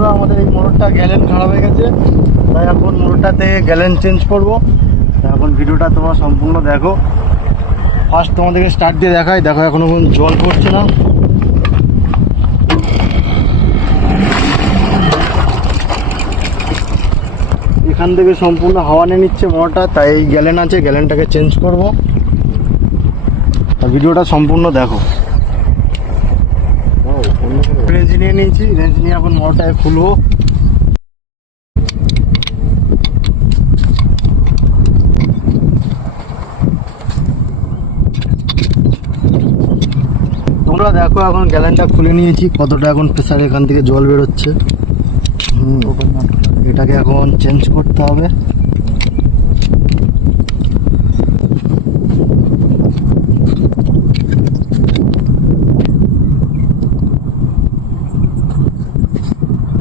বন্ধুরা আমাদের এই মোটরটা গ্যালেন খারাপ হয়ে গেছে, তাই এখন মোটরটাতে গ্যালেন চেঞ্জ করবো। এখন ভিডিওটা তোমরা সম্পূর্ণ দেখো। ফার্স্ট তোমাদেরকে স্টার্ট দিয়ে দেখাই। দেখো এখনো পর্যন্ত জল পড়ছে না। এখান থেকে সম্পূর্ণ হাওয়া নিয়ে নিচ্ছে মোটরটা, তাই এই গ্যালেন আছে, গ্যালেনটাকে চেঞ্জ করবো। ভিডিওটা সম্পূর্ণ দেখো। রেঞ্জ নিয়ে নিয়েছি, রেঞ্জ নিয়ে এখন মোটরটাকে খুলবো। তোমরা দেখো এখন গ্যালেনটা খুলে নিয়েছি, কতটা এখন প্রেসার এখান থেকে জল বেরোচ্ছে। এটাকে এখন চেঞ্জ করতে হবে।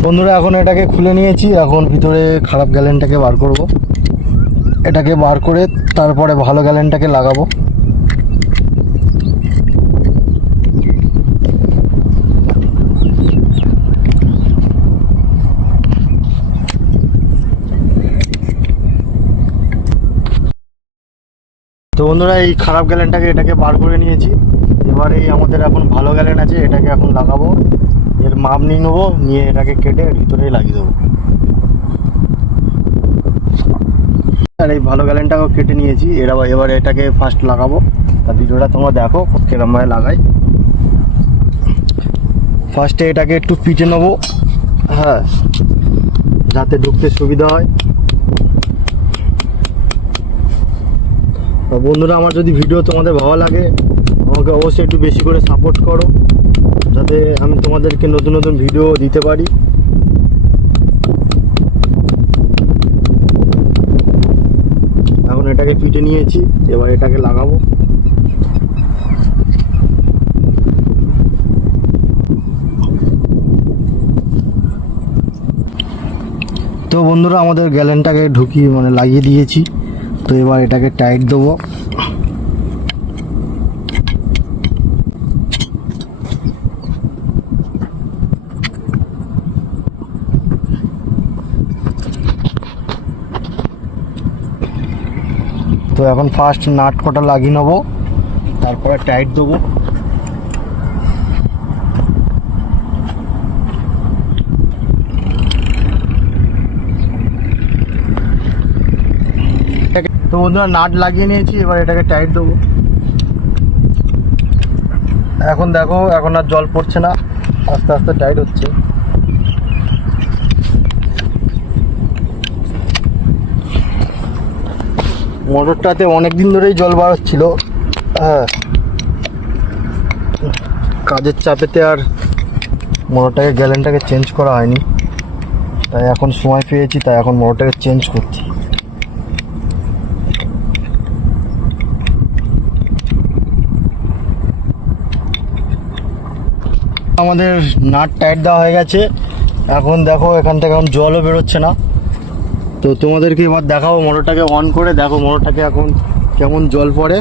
বন্ধুরা এখন এটাকে খুলে নিয়েছি, এখন ভিতরে খারাপ গ্যালেনটাকে বার করব। এটাকে বার করে তারপরে ভালো গ্যালেনটাকে লাগাবো। তো বন্ধুরা এই খারাপ গ্যালেনটাকে এটাকে বার করে নিয়েছি। এবার এই আমাদের এখন ভালো গ্যালেন আছে, এটাকে এখন লাগাবো। এর মাপ নিয়ে নেবো, নিয়ে এটাকে কেটে ভিতরেই লাগিয়ে দেবো। আর এই ভালো গ্যালেনটাকেও কেটে নিয়েছি। এবার এটাকে ফার্স্ট লাগাবো। আর ভিডিওটা তোমরা দেখো কিরমভাবে লাগাই। ফার্স্টে এটাকে একটু পিটে নেবো, হ্যাঁ, যাতে ঢুকতে সুবিধা হয়। বন্ধুরা আমার যদি ভিডিও তোমাদের ভালো লাগে, আমাকে অবশ্যই একটু বেশি করে সাপোর্ট করো, যাতে আমি তোমাদেরকে নতুন নতুন ভিডিও দিতে পারি। এখন এটাকে পিটে নিয়েছি, এবার এটাকে লাগাবো। তো বন্ধুরা আমাদের গ্যালেনটাকে লাগিয়ে দিয়েছি। তো এবার এটাকে টাইট দেবো। তো এখন ফার্স্ট নাট কটা লাগিয়ে নেবো, তারপরে টাইট দেবো। তো বন্ধুরা নাট লাগিয়ে নিয়েছি, এবার এটাকে টাইট দেবো। এখন দেখো এখন আর জল পড়ছে না, আস্তে আস্তে টাইট হচ্ছে। মোটরটাতে অনেক দিন ধরেই জল বার হচ্ছিল, হ্যাঁ, কাজের চাপেতে আর মোটরটাকে গ্যালেনটাকে চেঞ্জ করা হয়নি। তাই এখন সময় পেয়েছি, তাই এখন মোটরটাকে চেঞ্জ করছি। আমাদের নাট টাইট দেওয়া হয়ে গেছে। এখন দেখো এখান থেকে এখন জলও বেরোচ্ছে না। তো তোমাদেরকে এবার দেখাবো, মোটরটাকে অন করে দেখো মোটরটাকে এখন কেমন জল পড়ে।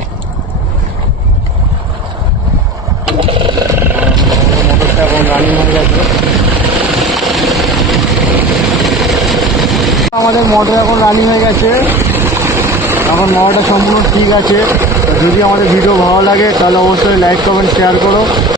মোটরটা এখন রানিং হয়ে গেছে। আমাদের মোটর এখন রানিং হয়ে গেছে, এখন মোটরটা সম্পূর্ণ ঠিক আছে। যদি আমাদের ভিডিও ভালো লাগে তাহলে অবশ্যই লাইক কমেন্ট শেয়ার করো।